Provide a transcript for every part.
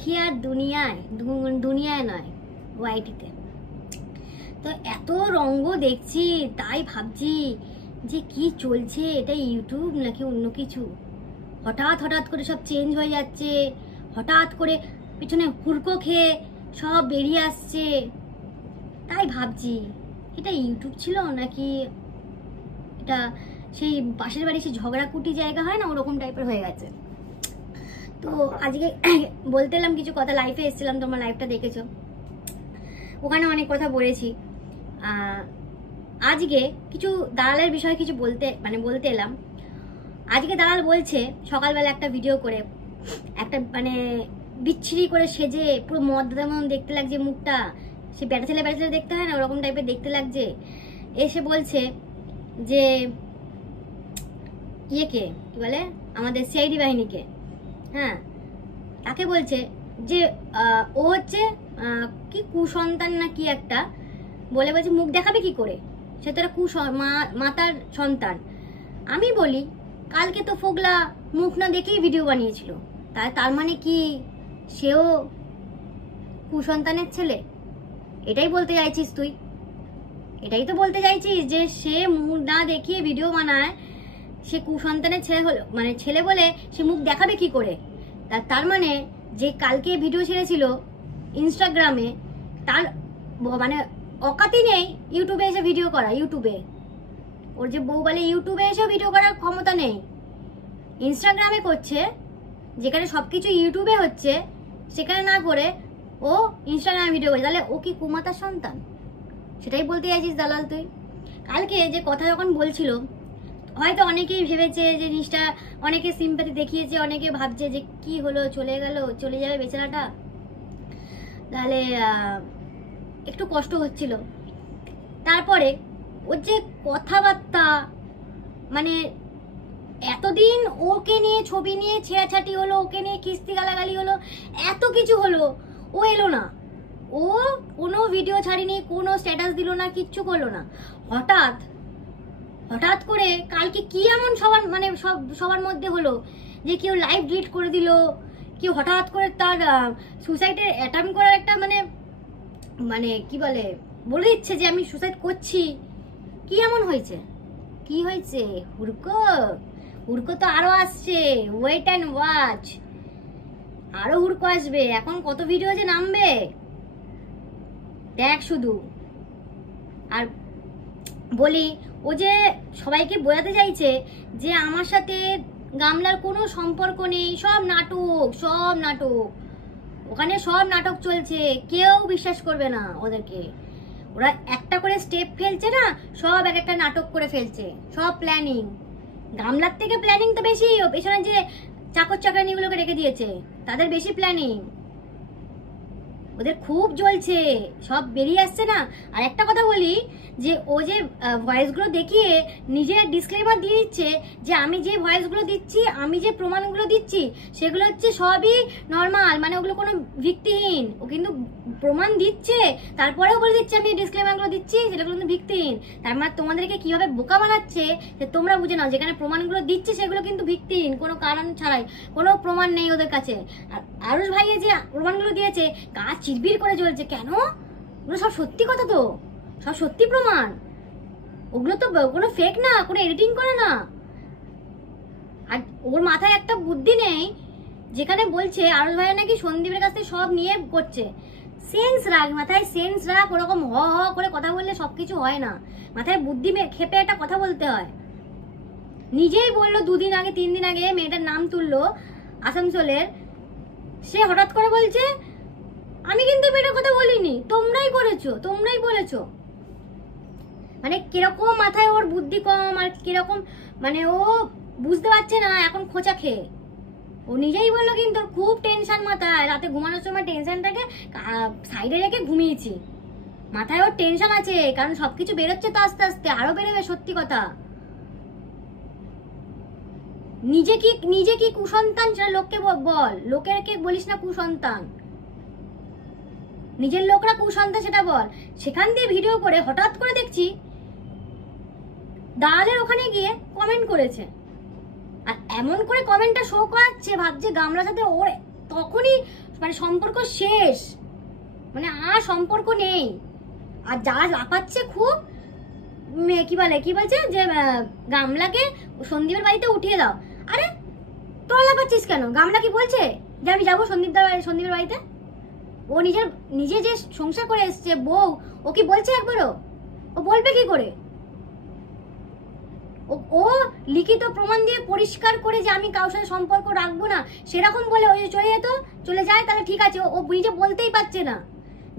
দেখি আর দুনিয়ায় নয়, ওয়াইটিতে। তো এত রঙ্গ দেখছি, তাই ভাবছি যে কি চলছে, এটা ইউটিউব নাকি অন্য কিছু। হঠাৎ করে সব চেঞ্জ হয়ে যাচ্ছে, হঠাৎ করে পিছনে হুড়কো খেয়ে সব বেরিয়ে আসছে। তাই ভাবছি এটা ইউটিউব ছিল নাকি এটা সেই পাশের বাড়ি সেই ঝগড়াকুটি জায়গা হয় না, ওরকম টাইপের হয়ে গেছে। তো আজকে বলতে এলাম কিছু কথা, লাইফে এসেছিলাম, তোমরা লাইভটা দেখেছো, ওখানে অনেক কথা বলেছি। আজকে কিছু দালালের বিষয়ে কিছু বলতে এলাম। আজকে দালাল বলছে সকালবেলা একটা ভিডিও করে, একটা মানে বিচ্ছিরি করে সেজে পুরো মদ মন দেখতে লাগছে, মুখটা সে ব্যাটা ছেলে দেখতে হয় না, ওরকম টাইপের দেখতে লাগছে। এসে বলছে যে ইয়েকে কি বলে, আমাদের সিআইডি বাহিনীকে, হ্যাঁ তাকে বলছে যে ও হচ্ছে কি কুসন্তান না কি একটা বলে, বলছে মুখ দেখাবে কি করে, সে তো মাতার সন্তান। আমি বলি কালকে তো ফোগলা মুখ না দেখেই ভিডিও বানিয়েছিল, তার মানে কি সেও কুসন্তানের ছেলে? এটাই বলতে চাইছিস তুই? এটাই তো বলতে চাইছিস যে সে মুখ না দেখিয়ে ভিডিও বানায়, সে কুসন্তানের ছেলে হলো, মানে ছেলে বলে সে মুখ দেখাবে কি করে? তার মানে যে কালকে ভিডিও ছেড়েছিল ইনস্টাগ্রামে, তার মানে অকাতি নেই ইউটিউবে এসে ভিডিও করা। ইউটিউবে ওর যে বউ বলে ইউটিউবে এসে ভিডিও করার ক্ষমতা নেই, ইনস্টাগ্রামে করছে, যেখানে সবকিছু ইউটিউবে হচ্ছে সেখানে না করে ও ইনস্টাগ্রামে ভিডিও করে। তাহলে ও কি কুমাতার সন্তান? সেটাই বলতে চাইছিস দালাল তুই? কালকে যে কথা যখন বলছিল, হয়তো অনেকেই ভেবেছে যে জিনিসটা, অনেকে সিম্প্যাথি দেখিয়েছে, অনেকে ভাবছে যে কি হলো, চলে যাবে বেচারাটা, তাহলে একটু কষ্ট হচ্ছিল। তারপরে ওর যে কথাবার্তা, মানে এতদিন ওকে নিয়ে ছবি নিয়ে ছেঁড়াছাটি হলো, ওকে নিয়ে কিস্তি গালাগালি হলো, এত কিছু হলো, ও এলো না, ও কোনো ভিডিও ছাড়িনি, কোনো স্ট্যাটাস দিল না, কিচ্ছু করলো না। হঠাৎ করে কালকে কি এমন সবার মধ্যে হলো যে কেউ লাইভ ডিলিট করে দিল, কেউ হঠাৎ করে তার সুসাইডের অ্যাটেম্প করার একটা মানে কি বলে দিচ্ছে যে আমি সুসাইড করছি। কি এমন হয়েছে? কি হয়েছে? হুড়কো তো আরো আসছে, ওয়েট অ্যান্ড ওয়াচ, আরো হুড়কো আসবে। এখন কত ভিডিও যে নামবে দেখ শুধু। আর বলি, ও যে সবাইকে বোঝাতে চাইছে যে আমার সাথে গামলার কোনো সম্পর্ক নেই, সব নাটক, ওখানে সব নাটক চলছে, কেউ বিশ্বাস করবে না ওদেরকে। ওরা একটা করে স্টেপ ফেলছে না, সব এক একটা নাটক করে ফেলছে, সব প্ল্যানিং। গামলার থেকে প্ল্যানিং তো বেশি, পেছনে যে চাকর চাকরানিগুলোকে রেখে দিয়েছে তাদের বেশি প্ল্যানিং, ওদের খুব জ্বলছে, সব বেরিয়ে আসছে না। আর একটা কথা বলি, যে ও যে ভয়েসগুলো দেখিয়ে নিজের ডিসক্লেমার দিয়ে দিচ্ছে যে আমি যে ভয়েসগুলো দিচ্ছি, আমি যে প্রমাণগুলো দিচ্ছি, সেগুলো হচ্ছে সবই নর্মাল, মানে ওগুলো কোনো ভিত্তিহীন। ও কিন্তু প্রমাণ দিচ্ছে, তারপরেও বলে দিচ্ছে আমি ডিসক্লেমারগুলো দিচ্ছি, সেগুলো কিন্তু ভিত্তিহীন। তার মানে তোমাদেরকে কিভাবে বোকা বানাচ্ছে যে তোমরা বুঝে নাও, যেখানে প্রমাণগুলো দিচ্ছে সেগুলো কিন্তু ভিত্তিহীন, কোনো কারণ ছাড়াই, কোনো প্রমাণ নেই ওদের কাছে। আর আরুষ ভাইয়ে যে প্রমাণগুলো দিয়েছে, কাজ চিরবির করে চলছে। কেন? ওগুলো সব সত্যি কথা, তো সব সত্যি প্রমাণ, ওগুলো তো কোনো ফেক না, কোনো এডিটিং করে না। আর ওর মাথায় একটা বুদ্ধি নেই, যেখানে বলছে আরুষ ভাইয়া নাকি সন্দীপের কাছ থেকে সব নিয়ে করছে। সেন্স রাখ, মাথায় সেন্স রাখ। ওরকম হ করে কথা বললে সবকিছু হয় না, মাথায় বুদ্ধি খেপে একটা কথা বলতে হয়। নিজেই বললো 2 দিন আগে 3 দিন আগে মেয়েটার নাম তুললো আসানসোলের, সে হঠাৎ করে বলছে আমি কিন্তু মেয়েটার কথা বলিনি, তোমরাই করেছো, তোমরাই বলেছো। মানে কিরকম মাথায় ওর বুদ্ধি কম, আর কিরকম মানে ও বুঝতে পারছে না এখন খোঁচা খেয়ে। ও নিজেই বললো কিন্তু ওর খুব টেনশন মাথায়, রাতে ঘুমানোর সময় টেনশনটাকে সাইডে রেখে ঘুমিয়েছি। মাথায় ওর টেনশন আছে, কারণ সবকিছু বেরোচ্ছে তো আস্তে আস্তে, আরো বেরোবে। সত্যি কথা, নিজে কি কুসন্তান সেটা লোককে বল, লোকেরকে বলিস না কুসন্তান। নিজের লোকরা কুসন্তান সেটা বল। সেখান দিয়ে ভিডিও করে হঠাৎ করে দেখছি দালালের ওখানে গিয়ে কমেন্ট করেছে, আর এমন করে কমেন্টটা শো করাচ্ছে, ভাবছে গামলার সাথে ওর তখনই মানে সম্পর্ক শেষ, মানে আর সম্পর্ক নেই। আর যারা লাফাচ্ছে খুব, কি বলছে যে গামলাকে সন্দীপের বাড়িতে উঠিয়ে দাও। আরে তোরা লাফাচ্ছিস কেন? গামলা কি বলছে যে আমি যাবো সন্দীপের বাড়িতে? ও নিজে যে সংসার করে এসছে বউ, ও কি বলছে একবারও? ও বলবে কি করে? ও লিখিত প্রমাণ দিয়ে পরিষ্কার করে যে আমি কারোর সাথে সম্পর্ক রাখবো না সেরকম বলে ওই চলে যায়, তাহলে ঠিক আছে। ও নিজে বলতেই পারছে না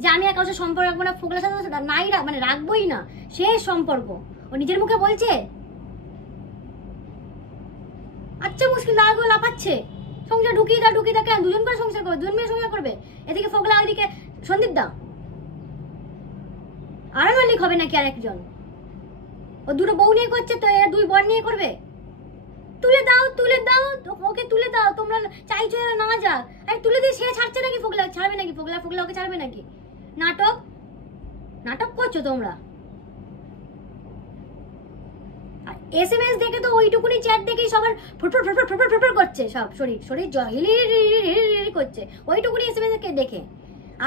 যে আমি আর কারোর সাথে সম্পর্ক রাখবো না, ফোকলার সাথে নাই মানে রাখবোই না, শেষ সম্পর্ক। ও নিজের মুখে বলছে। আচ্ছা মুশকিল, দাঁড়াগুলো লাফাচ্ছে, সংসার ঢুকিয়ে দাও কেন? দুজন করে সংসার করবে, দুজন মিলে সংসার করবে। এদিকে ফোকলা, ওইদিকে সন্দীপ দা। আর মালিক হবে নাকি আর একজন? ও দুটো বউ নিয়ে করছে, তো এরা দুই বর নিয়ে করবে। তুলে দাও ওকে, তুলে দাও। তোমরা চাইছো এরা না যাক, আরে তুলে দিয়ে সে ছাড়ছে নাকি? ফোকলা ছাড়বে নাকি? ফোকলা ওকে ছাড়বে নাকি? নাটক করছো তোমরা। SMS দেখে তো ওইটুকুনি চ্যাট দেখেই সবার ফুটফুট করছে, সব শরীর হিলি করছে ওইটুকুনি SMS দেখে।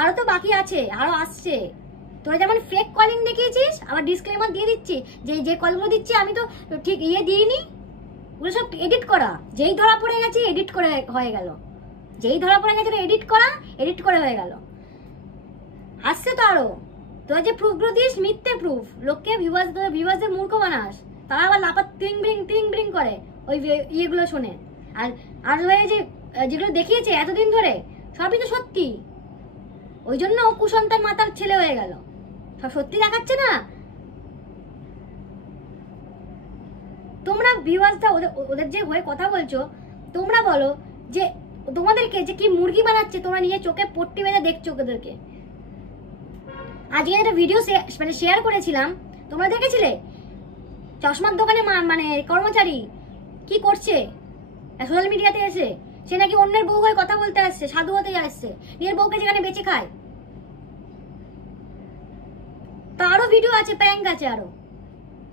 আরো তো বাকি আছে, আরো আসছে। তোরা যেমন ফেক কলিং দেখিয়েছিস, আবার ডিসক্লেমার দিয়ে দিচ্ছি যে কলগুলো দিচ্ছি আমি তো ঠিক দিইনি, ওগুলো সব এডিট করা। যেই ধরা পড়ে গেছে এডিট করে হয়ে গেল, এডিট করে হয়ে গেল। আসছে তো আরো। তোরা যে প্রুফগুলো দিস মিথ্যে প্রুফ, লোককে ভিউয়ার্সদের মূর্খ বানাস। তারা আবার লাফা টিং ব্রিং করে ওই ইয়েগুলো শুনে। আর যেগুলো দেখিয়েছে এতদিন ধরে সবই তো সত্যি। ওই জন্য কুসন্তান মাতার ছেলে হয়ে গেল, সব সত্যি দেখাচ্ছে না। তোমরা ভিউয়ার্সরা ওদের যে হয়ে কথা বলছো, তোমরা বলো যে তোমাদেরকে যে কি মুরগি বানাচ্ছে, তোমরা নিজে চোখে পট্টি বেঁধে দেখছো ওদেরকে। আজকে একটা ভিডিও মানে শেয়ার করেছিলাম, তোমরা দেখেছিলে? চশমার দোকানে মানে কর্মচারী কি করছে সোশ্যাল মিডিয়াতে এসে, সে নাকি অন্যের বউ হয়ে কথা বলতে আসছে, সাধু হতে আসছে, নিজের বউকে যেখানে বেঁচে খায়। তারও ভিডিও আছে, প্র্যাঙ্ক আছে, আরো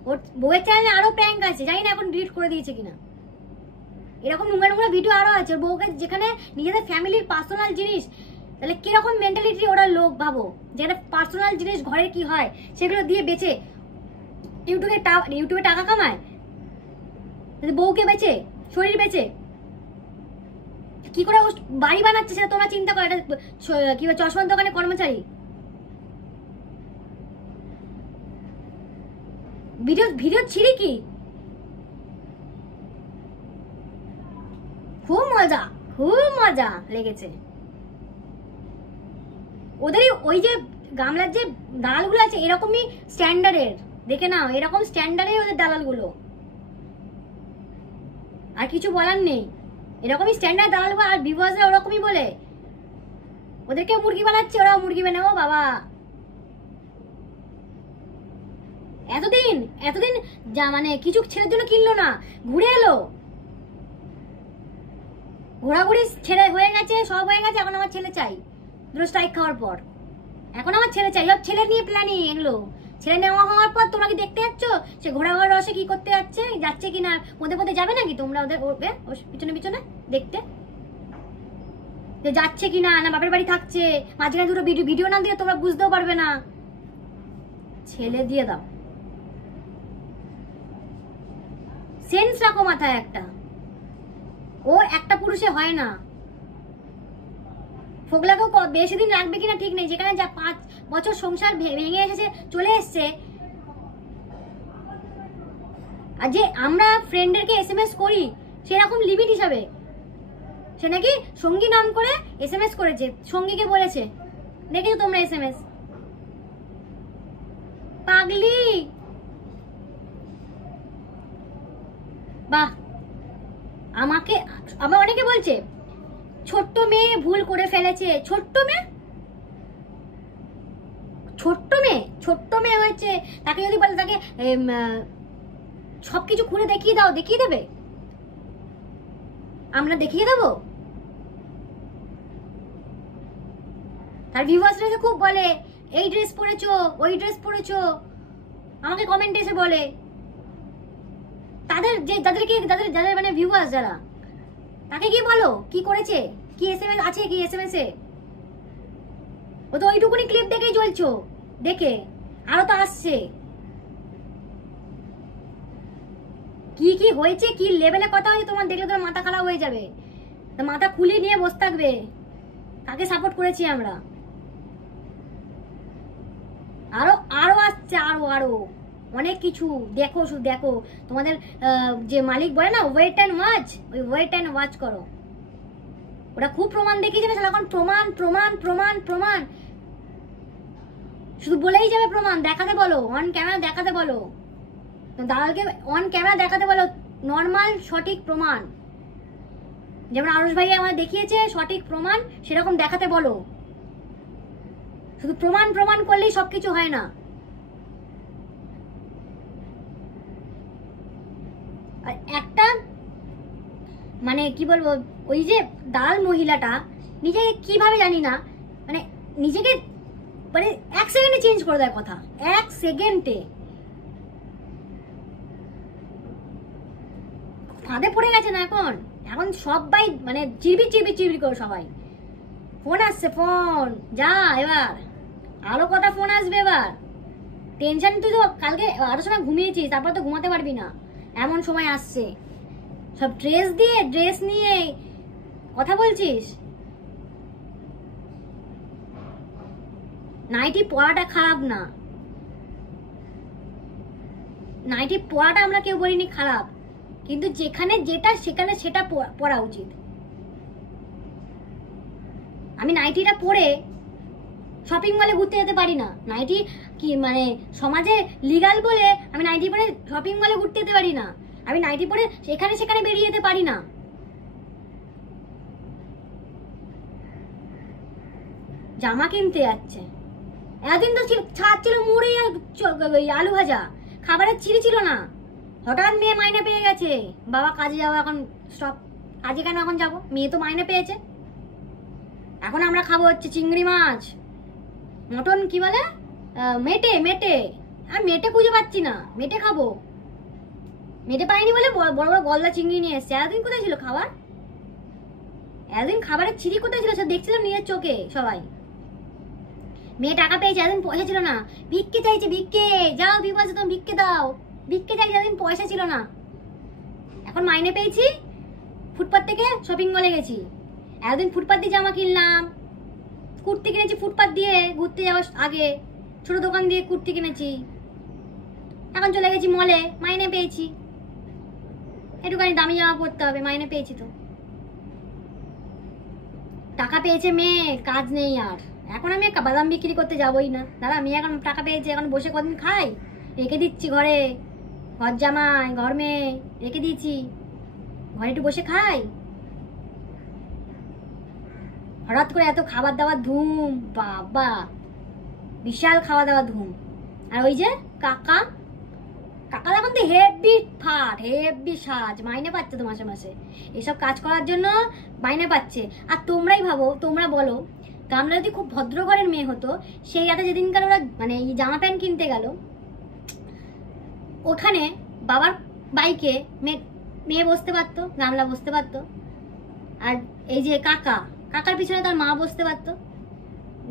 ওর বউয়ের চ্যানেলে আরো প্র্যাঙ্ক আছে, জানি না এখন ডিলিট করে দিয়েছে কিনা। এরকম নোংরা ভিডিও আরো আছে। ওর বউকে যেখানে নিজেদের ফ্যামিলির পার্সোনাল জিনিস, তাহলে কিরকম মেন্টালিটি ওরা লোক ভাবো, যেটা পার্সোনাল জিনিস ঘরে কি হয় সেগুলো দিয়ে বেচে ইউটিউবে টাকা কামায়, বউকে বেচে, শরীর বেচে। কি করে বাড়ি বানাচ্ছে সেটা তোমরা চিন্তা করো। এটা কি চশমার দোকানে কর্মচারী। ভিডিও ছিঁড়ি কি, খুব মজা লেগেছে ওদের। ওই যে গামলার যে দালালগুলো আছে এরকমই স্ট্যান্ডার্ডের, দেখে নাও, এরকম স্ট্যান্ডার্ডের ওদের দালালগুলো, আর কিছু বলার নেই। এরকমই স্ট্যান্ডার্ড দালালগুলো। আর ভিউয়ার্সরা ওরকমই বলে, ওদেরকে মুরগি বানাচ্ছে, ওরাও মুরগি বানাবো বাবা। এতদিন যা মানে কিছু ছেলের জন্য কিনলো না, ঘুরে এলো, ঘোরাঘুরি ছেলে হয়ে গেছে, সব হয়ে গেছে। এখন আমার ছেলে চাই, দুটো স্ট্রাইক খাওয়ার পর এখন আমার ছেলে চাই। সব ছেলে নিয়ে প্ল্যানিং এগুলো। ছেলে নেওয়া হওয়ার পর তোমরা কি দেখতে যাচ্ছ সে ঘোড়াঘোড়া রসে কি করতে যাচ্ছে কিনা? মধ্যে যাবে নাকি তোমরা ওদের পিছনে দেখতে যে যাচ্ছে কিনা, না বাপের বাড়ি থাকছে? মাঝখানে দুটো ভিডিও না দিয়ে তোমরা বুঝতেও পারবে না। ছেলে দিয়ে দাও, সেন্স রাখো মাথায় একটা। ও একটা পুরুষে হয় না। ফোকলাকেও বেশি দিন রাখবে কিনা ঠিক নেই, যেখানে যা 5 বছর সংসার ভেঙে এসেছে, চলে এসছে। আর যে আমরা ফ্রেন্ডদেরকে SMS করি সেরকম লিমিট হিসাবে, সে নাকি সঙ্গী নাম করে SMS করেছে, সঙ্গীকে বলেছে। দেখেছো তোমরা SMS? পাগলি। বাহ। আমার অনেকে বলছে ছোট্ট মেয়ে ভুল করে ফেলেছে। ছোট্ট মেয়ে হয়েছে, তাকে যদি বলে তাকে সবকিছু খুলে দেখিয়ে দেবে? আমরা দেখিয়ে দেবো? তার ভিউয়ার্সরা খুব বলে এই ড্রেস পরেছো, ওই ড্রেস পরেছো, আমাকে কমেন্টে এসে বলে। যাদের মানে ভিউয়ার্স যারা, তাকে কি বলো কি করেছে, কি SMS আছে, কি SMS এ ও তো ওইটুকুনি ক্লিপ দেখেই জ্বলছো, দেখে আরো তো আসছে। কি কি হয়েছে, কি লেভেলে কথা হয়েছে তোমার দেখলে তোমার মাথা খারাপ হয়ে যাবে। মাথা খুলি নিয়ে বসে থাকবে কাকে সাপোর্ট করেছি আমরা। আরো আরো আসছে, আরো আরো অনেক কিছু। দেখো শুধু দেখো, তোমাদের যে মালিক বলে না ওয়েট অ্যান্ড ওয়াচ, ওই ওয়েট অ্যান্ড ওয়াচ করো। ওটা খুব প্রমাণ দেখিয়েছে না, এখন প্রমাণ প্রমাণ প্রমাণ প্রমাণ শুধু বলেই যাবে। প্রমাণ দেখাতে বলো, অন ক্যামেরা দেখাতে বলো, দালালকে অন ক্যামেরা দেখাতে বলো নর্মাল সঠিক প্রমাণ। যেমন আরুষ ভাই আমাদের দেখিয়েছে সঠিক প্রমাণ, সেরকম দেখাতে বলো। শুধু প্রমাণ প্রমাণ করলেই সবকিছু হয় না। আর একটা মানে কি বলবো, ওই যে দালাল মহিলাটা নিজেকে কিভাবে জানি না, মানে নিজেকে মানে 1 সেকেন্ডে চেঞ্জ করে দেয় কথা, 1 সেকেন্ডে। ফাঁদে পড়ে গেছে না এখন, এখন সবাই মানে চিবি চিবি চিবি করে সবাই। ফোন আসছে, ফোন যা এবার আরো কথা ফোন আসবে এবার। টেনশন, তুই তো কালকে আরো সময় ঘুমিয়েছিস, তারপর তো ঘুমাতে পারবি না, এমন সময় আসছে। সব ড্রেস নিয়ে কথা বলছিস। নাইটি পরাটা খারাপ না, নাইটি পরাটা আমরা কেউ বলিনি খারাপ, কিন্তু যেখানে যেটা সেখানে সেটা পরা উচিত। আমি নাইটিটা পরে শপিং মলে ঘুরতে যেতে পারি না। নাইটি কি মানে সমাজে লিগাল বলে আমি নাইটি পরে শপিং মলে ঘুরতে যেতে পারি না। আমি নাইটি পরে সেখানে সেখানে বেরিয়ে যেতে পারি না। জামা কিনতে যাচ্ছে, এতদিন তো ছাড় ছিল মুড়ি আর আলু ভাজা, খাবারের চিড়ি ছিল না। হঠাৎ মেয়ে মাইনে পেয়ে গেছে, বাবা কাজে যাবো, এখন স্টপ। কাজে কেন এখন যাবো, মেয়ে তো মাইনে পেয়েছে। এখন আমরা খাবো হচ্ছে চিংড়ি মাছ, মটন, কি বলে মেটে, মেটে। আর মেটে খুঁজে পাচ্ছি না, মেটে খাবো। মেটে পাইনি বলে বড় বড় গলদা চিংড়ি নিয়ে এসছে। এতদিন কোথায় ছিল খাবার, এতদিন খাবারের চিড়ি কোথায় ছিল সে দেখছিলাম নিজের চোখে সবাই। মেয়ে টাকা পেয়েছে, এতদিন পয়সা ছিল না, ভিক্ষে চাইছে, ভিক্ষে যাও বিবাস তুমি ভিক্ষে দাও, ভিক্ষে চাইছে, এতদিন পয়সা ছিল না। এখন মাইনে পেয়েছি, ফুটপাত থেকে শপিং মলে গেছি। এতদিন ফুটপাত দিয়ে জামা কিনলাম, কুর্তি কিনেছি ফুটপাত দিয়ে ঘুরতে যাওয়ার আগে, ছোট দোকান দিয়ে কুর্তি কিনেছি। এখন চলে গেছি মলে, মাইনে পেয়েছি, একটুখানি দামি জামা পরতে হবে, মাইনে পেয়েছি তো। টাকা পেয়েছে মেয়ে, কাজ নেই আর। এখন আমি বাদাম বিক্রি করতে যাবোই না, দাদা মেয়ে এখন টাকা পেয়েছে, এখন বসে কদিন খাই, রেখে দিচ্ছি ঘরে, ঘর জামাই ঘর মেয়ে রেখে দিয়েছি, ঘরে একটু বসে খাই। হঠাৎ করে এত খাবার দাবার ধুম, বাবা বিশাল খাওয়া দাওয়া ধুম। আর ওই যে কাকা, কাকা এখন তো হেভি ফাট, হেভি সাজ, মাইনে পাচ্ছে তো মাসে মাসে এসব কাজ করার জন্য মাইনে পাচ্ছে। আর তোমরাই ভাবো, তোমরা বলো গামলা যদি খুব ভদ্র ঘরের মেয়ে হতো, সেই রাতে যেদিনকার ওরা মানে এই জামা প্যান্ট কিনতে গেল, ওখানে বাবার বাইকে মেয়ে বসতে পারতো, গামলা বসতে পারতো। আর এই যে কাকা, কাকার পিছনে তার মা বসতে পারতো,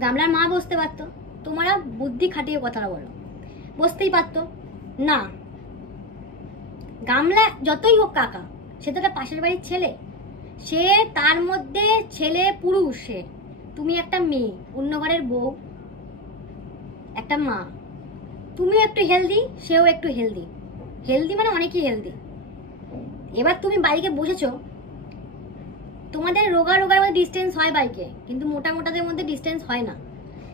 গামলার মা বসতে পারতো। তোমরা বুদ্ধি খাটিয়ে কথাটা বলো, বসতেই পারতো না। গামলা যতই হোক কাকা, সে তো একটা পাশের বাড়ির ছেলে, সে তার মধ্যে ছেলে পুরুষ, সে তুমি একটা মেয়ে, অন্য ঘরের বউ, একটা মা, তুমিও একটু হেলদি, সেও একটু হেলদি, হেলদি মানে অনেকই হেলদি। এবার তুমি বাইকে বসেছো, তোমাদের রোগা রোগার মধ্যে ডিস্টেন্স হয় বাইকে, কিন্তু মোটা মোটাদের মধ্যে ডিস্টেন্স হয় না।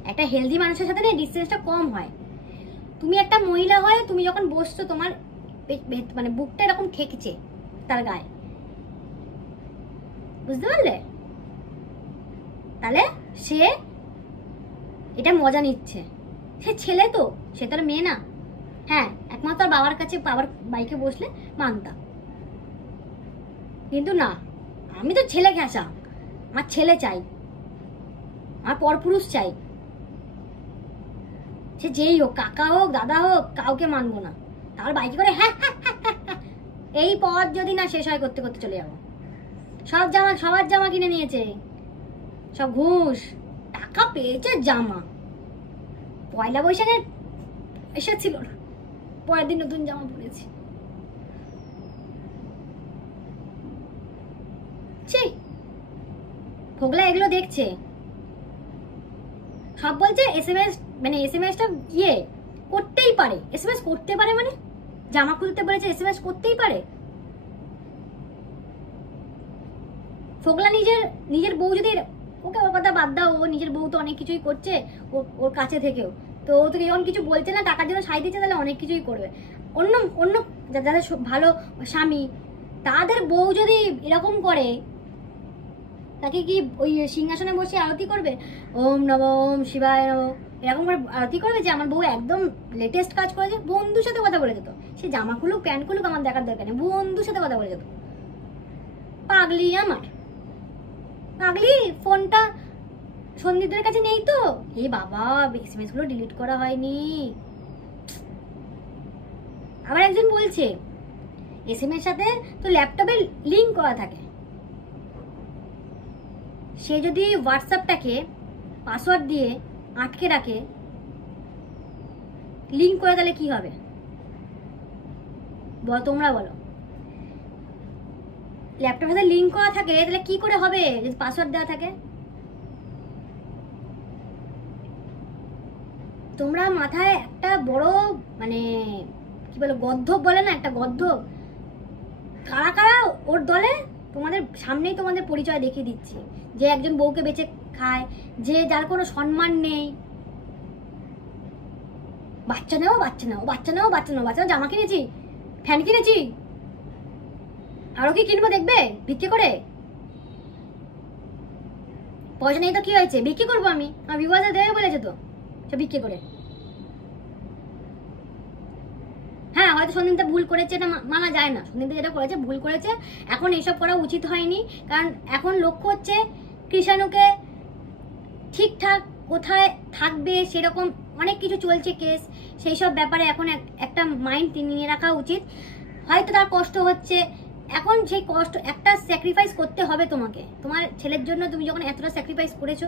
একটা হেলদি মানুষের সাথে না ডিস্টেন্সটা কম হয়। তুমি একটা মহিলা হয়ে তুমি যখন বসছো, তোমার মানে বুকটা এরকম ঠেকছে তার গায়ে, বুঝতে পারলে? তাহলে সে এটা মজা নিচ্ছে, সে ছেলে তো, সে তো আর মেয়ে না। হ্যাঁ, একমাত্র বাবার কাছে, বাবার বাইকে বসলে মানতাম, কিন্তু না, আমি তো ছেলে ঘেঁষা, আমার ছেলে চাই, আমার পরপুরুষ চাই, সে যেই হোক, কাকা হোক দাদা হোক, কাউকে মানবো না। তার বাইকে করে হ্যাঁ এই পথ যদি না শেষ হয় করতে করতে চলে যাবো। সবার জামা কিনে নিয়েছে, সব ঘুষ, টাকা টাকা পেয়েছে জামা, পয়লা বৈশাখের এসেছিল না, পরের দিন নতুন জামা পরেছি। ফোগলা এগুলো দেখছে, সব বলছে এসএমএস, মানে এসএমএসটা করতেই পারে, এসএমএস করতে পারে মানে জামা খুলতে বলেছে এসএমএস করতেই পারে। ফোগলা নিজের বউ যদি, ওকে ওর কথা বাদ দাও, ও নিজের বউ তো অনেক কিছুই করছে ওর কাছে থেকেও, তো ও তো যখন কিছু বলছে না, টাকার জন্য সাই দিচ্ছে, তাহলে অনেক কিছুই করবে। অন্য যাদের ভালো স্বামী তাদের বউ যদি এরকম করে, তাকে কি ওই সিংহাসনে বসে আরতি করবে, ওম নমঃ শিবায় নমঃ এরকম করে আরতি করবে যে আমার বউ একদম লেটেস্ট কাজ করেছে? বন্ধুর সাথে কথা বলে যেত, সে জামা খুলুক প্যান্ট খুলুক আমার দেখার দরকার নেই, বন্ধুর সাথে কথা বলে যেত। পাগলি আমার পাগলি। ফোনটা সন্দীপদের কাছে নেই তো? হে বাবা, এসএমএস গুলো ডিলিট করা হয়নি। আবার একজন বলছে এসএমএস সাথে তো ল্যাপটপে লিংক করা থাকে, সে যদি হোয়াটসঅ্যাপটাকে পাসওয়ার্ড দিয়ে আটকে রাখে, লিংক করে, তাহলে কি হবে বলো, তোমরা বলো। ল্যাপটপের সাথে লিংক করা থাকে তাহলে কি করে হবে যদি পাসওয়ার্ড দেওয়া থাকে? তোমরা মাথায় একটা বড় মানে কি বলো, গদ্ধব বলে না, একটা গদ্ধব। কারা কারা ওর দলে, তোমাদের সামনেই তোমাদের পরিচয় দেখিয়ে দিচ্ছি, যে একজন বউকে বেঁচে খায়, যে যার কোনো সম্মান নেই। বাচ্চা নেও বাচ্চা নাও, বাচ্চা নাও বাচ্চা নাও, বাচ্চা জামা কিনেছি, ফ্যান কিনেছি, আরো কি কিনবো দেখবে বিক্রি করে। পয়সা নেই তো কি হয়েছে, বিক্রি করবো আমি, আমার ভিউয়ার্সরা দেবে বলেছে তো, সব বিক্রি করে। হ্যাঁ, হয়তো সন্দীপটা ভুল করেছে, এটা মানা যায় না, সন্দীপটা যেটা করেছে ভুল করেছে। এখন এইসব করা উচিত হয়নি, কারণ এখন লক্ষ্য হচ্ছে কৃষাণুকে ঠিকঠাক কোথায় থাকবে সেরকম অনেক কিছু চলছে কেস, সেই সব ব্যাপারে এখন একটা মাইন্ড নিয়ে রাখা উচিত। হয়তো তার কষ্ট হচ্ছে, এখন সেই কষ্ট একটা স্যাক্রিফাইস করতে হবে তোমাকে, তোমার ছেলের জন্য তুমি যখন এতটা স্যাক্রিফাইস করেছো,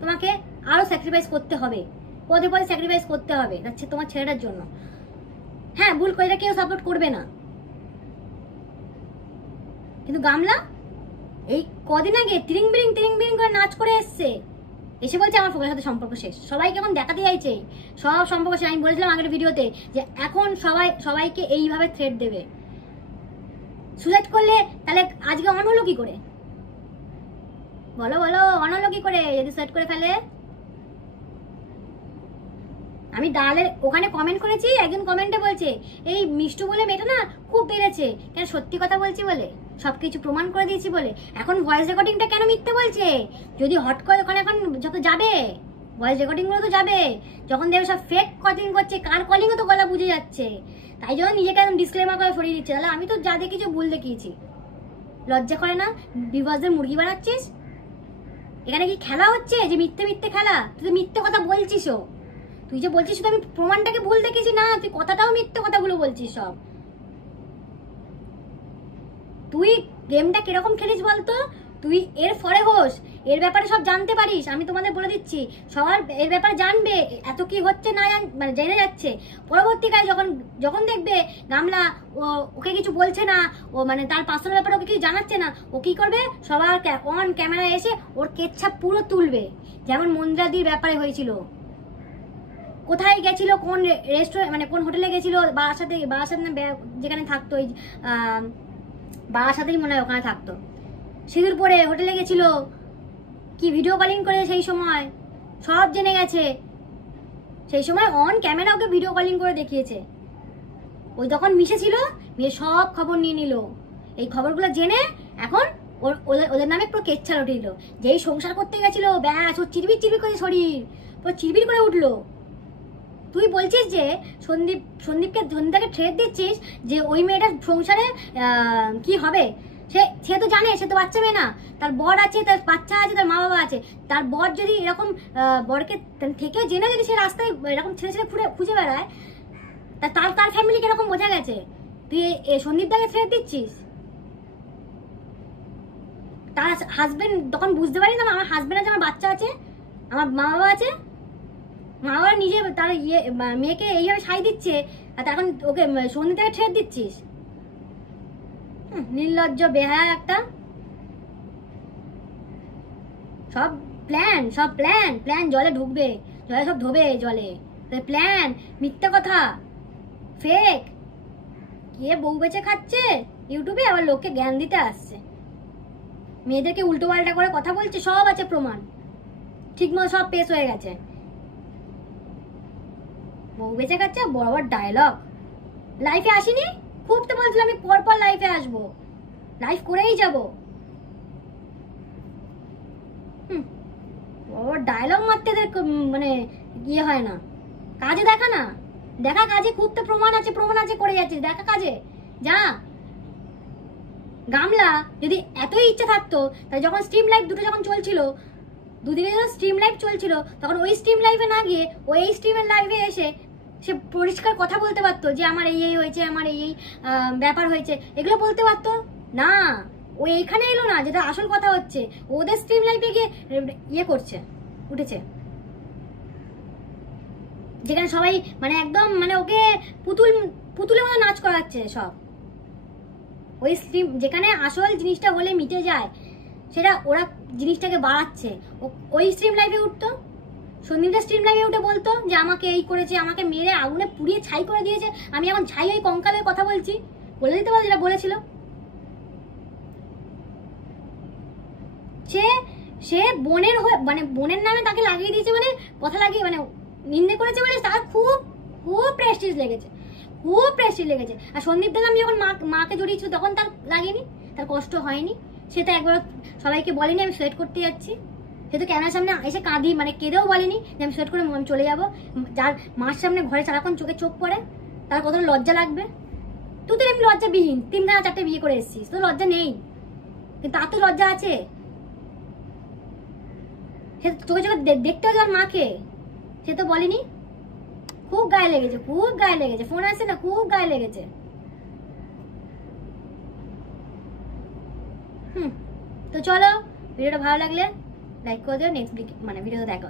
তোমাকে আরো স্যাক্রিফাইস করতে হবে, পদে পদে স্যাক্রিফাইস করতে হবে তোমার ছেলেটার জন্য। হ্যাঁ, ভুল করে কেউ সাপোর্ট করবে না, কিন্তু গামলা এই কদিন আগে তিরিং বিরিং করে নাচ করে এসে বলছে আমার ফোগলার সাথে সম্পর্ক শেষ। সবাইকে এখন দেখাতে চাইছে সব সম্পর্ক শেষ। আমি বলেছিলাম আগের ভিডিওতে যে এখন সবাইকে এইভাবে থ্রেট দেবে। সুসাইড করলে তাহলে আজকে অন হলো কি করে, বলো অন হলো কি করে যদি সুসাইড করে ফেলে? আমি দালালের ওখানে কমেন্ট করেছি, একজন কমেন্টে বলছে এই মিষ্টু বলে মেয়েটা না খুব বেড়েছে, কেন সত্যি কথা বলছি বলে, সবকিছু প্রমাণ করে দিয়েছি বলে। এখন ভয়েস রেকর্ডিংটা কেন মিথ্যে বলছে? যদি হট করে ওখানে এখন যত যাবে ভয়েস রেকর্ডিং গুলো তো যাবে, যখন দেখবে সব ফেক কলিং করছে, কার কলিংও তো গলা বুঝে যাচ্ছে, তাই জন্য নিজেকে একদম ডিসক্লেমার করে সরিয়ে দিচ্ছে। তাহলে আমি তো যা দেখিয়েছি ভুল দেখিয়েছি, লজ্জা করে না? ভিউয়ার্সদের মুরগি বানাচ্ছিস? এখানে কি খেলা হচ্ছে যে মিথ্যে খেলা? তুই তো মিথ্যে কথা বলছিস, তুই যে বলছিস শুধু আমি প্রমাণটাকে ভুল দেখেছি, না তুই কথাটাও মিথ্যে কথাগুলো বলছিস সব। তুই গেমটা কিরকম খেলিস বলতো? তুই এর ফরে হোস, এর ব্যাপারে সব জানতে পারিস, আমি তোমাদের বলে দিচ্ছি, সবার এর ব্যাপারে জানবে, এত কি হচ্ছে না মানে জেনে যাচ্ছে। পরবর্তীকালে যখন দেখবে গামলা ওকে কিছু বলছে না, ও মানে তার পার্সোনাল ব্যাপারে ওকে কিছু জানাচ্ছে না, ও কি করবে, সবার অন ক্যামেরা এসে ওর কেচ্ছাপ পুরো তুলবে, যেমন মন্দ্রাদির ব্যাপারে হয়েছিল। কোথায় গেছিল, কোন রেস্টুরেন্ট মানে কোন হোটেলে গেছিল, বারাসাতে যেখানে থাকতো, ওই বারাসাতেই মনে হয় ওখানে থাকতো, সিঁদুর পরে হোটেলে গেছিল, কি ভিডিও কলিং করে সেই সময় সব জেনে গেছে। সেই সময় on camera okay video calling করে দেখিয়েছে, ওই তখন মিশেছিল, মেয়ে সব খবর নিয়ে নিল। এই খবরগুলো জেনে এখন ওদের নামে পুরো কেচ্ছা উঠে দিল, যেই সংসার করতে গেছিল ব্যাস ও চিরবির করে শরীর পুরো চিরবির করে উঠলো। তুই বলছিস যে সন্দীপকে থ্রেট দিচ্ছিস যে ওই মেয়েটার সংসারে কি হবে, সে তো জানে, সে তো বাচ্চা মেয়ে না, তার বর আছে, তার বাচ্চা আছে, তার মা বাবা আছে। তার বর যদি এরকম বরকে থেকেও জেনে যদি সে রাস্তায় এরকম ছেলে খুঁজে বেড়ায়, তার ফ্যামিলি কিরকম বোঝা গেছে? তুই সন্দীপদাকে থ্রেট দিচ্ছিস। তার হাজবেন্ড তখন বুঝতে পারি না আমার হাজবেন্ড আছে, আমার বাচ্চা আছে, আমার মা বাবা আছে, মা বাবা নিজে তার মেয়েকে এইভাবে সাই দিচ্ছে, আর এখন ওকে সন্ধি থেকে ছেড়ে দিচ্ছিস। নির্লজ্জ বেহায়া একটা। সব প্ল্যান জলে ঢুকবে, জলে সব ধোবে, জলে প্ল্যান, মিথ্যা কথা, ফেক। কে বউ বেচে খাচ্ছে ইউটিউবে, আবার লোককে জ্ঞান দিতে আসছে, মেয়েদেরকে উল্টো পাল্টা করে কথা বলছে, সব আছে প্রমাণ, ঠিকমতো সব পেশ হয়ে গেছে। বউ বেচে খাচ্ছে, বড় বড় ডায়লগ। লাইফে আসিনি, খুব তো বলছিলাম আমি পরপর লাইফে আসবো, লাইফ করেই যাবো। ডায়লগ মারতে মানে ইয়ে হয় না, কাজে দেখা না, দেখা কাজে, খুব তো প্রমাণ আছে করে যাচ্ছিস, দেখা কাজে যা। গামলা যদি এতই ইচ্ছা থাকতো, তাহলে যখন স্ট্রিম লাইভ দুটো যখন চলছিল, দুদিকে যখন স্ট্রিম লাইভ চলছিল, তখন ওই স্ট্রিম লাইভে না গিয়ে ওই এই স্ট্রিমের লাইভে এসে সে পরিষ্কার কথা বলতে পারতো যে আমার এই হয়েছে, আমার এই ব্যাপার হয়েছে, এগুলো বলতে পারতো না। ও এইখানে এলো না, যেটা আসল কথা হচ্ছে, ওদের স্ট্রিম লাইভে গিয়ে ইয়ে করছে, উঠেছে, যেখানে সবাই মানে একদম মানে ওকে পুতুলের মতো নাচ করাচ্ছে সব। ওই স্ট্রিম যেখানে আসল জিনিসটা হলে মিটে যায়, সেটা ওরা জিনিসটাকে বাড়াচ্ছে। ওই স্ট্রিম লাইভে উঠতো, সন্দীপটা স্ট্রিম লাইভে উঠে বলতো যে আমাকে এই করেছে, আমাকে মেরে আগুনে পুড়িয়ে ছাই করে দিয়েছে, আমি এখন ছাই ওই কঙ্কালের কথা বলছি, বলে দিতে পারো যেটা বলেছিল। সে বোনের হয়ে মানে বোনের নামে তাকে লাগিয়ে দিয়েছে, মানে কথা লাগিয়ে মানে নিন্দে করেছে, মানে তার খুব খুব প্রেস্টিজ লেগেছে, খুব প্রেস্টিজ লেগেছে। আর সন্দীপ দাদা আমি যখন মাকে জড়িয়েছিল তখন তার লাগেনি, তার কষ্ট হয়নি, সে তো একবার সবাইকে বলেনি আমি সুয়েট করতে যাচ্ছি, সে তো ক্যামেরার সামনে এসে কাঁদি মানে কেঁদেও বলেনি যে আমি সুয়েট করে আমি চলে যাবো। যার মার সামনে ঘরে সারাক্ষণ চোখে চোখ পড়ে, তার কতটা লজ্জা লাগবে। তুই তো এমনি লজ্জাবিহীন, 3-4 বিয়ে করে এসেছিস, তোর লজ্জা নেই, কিন্তু তার তো লজ্জা আছে। সে চোখে চোখে দেখতে হবে আমার মাকে, সে তো বলেনি। খুব গায়ে লেগেছে, খুব গায়ে লেগেছে, ফোন আসছে না, খুব গায়ে লেগেছে। তো চলো, ভিডিওটা ভালো লাগলে লাইক করে দিও, নেক্সট মানে ভিডিওতে দেখা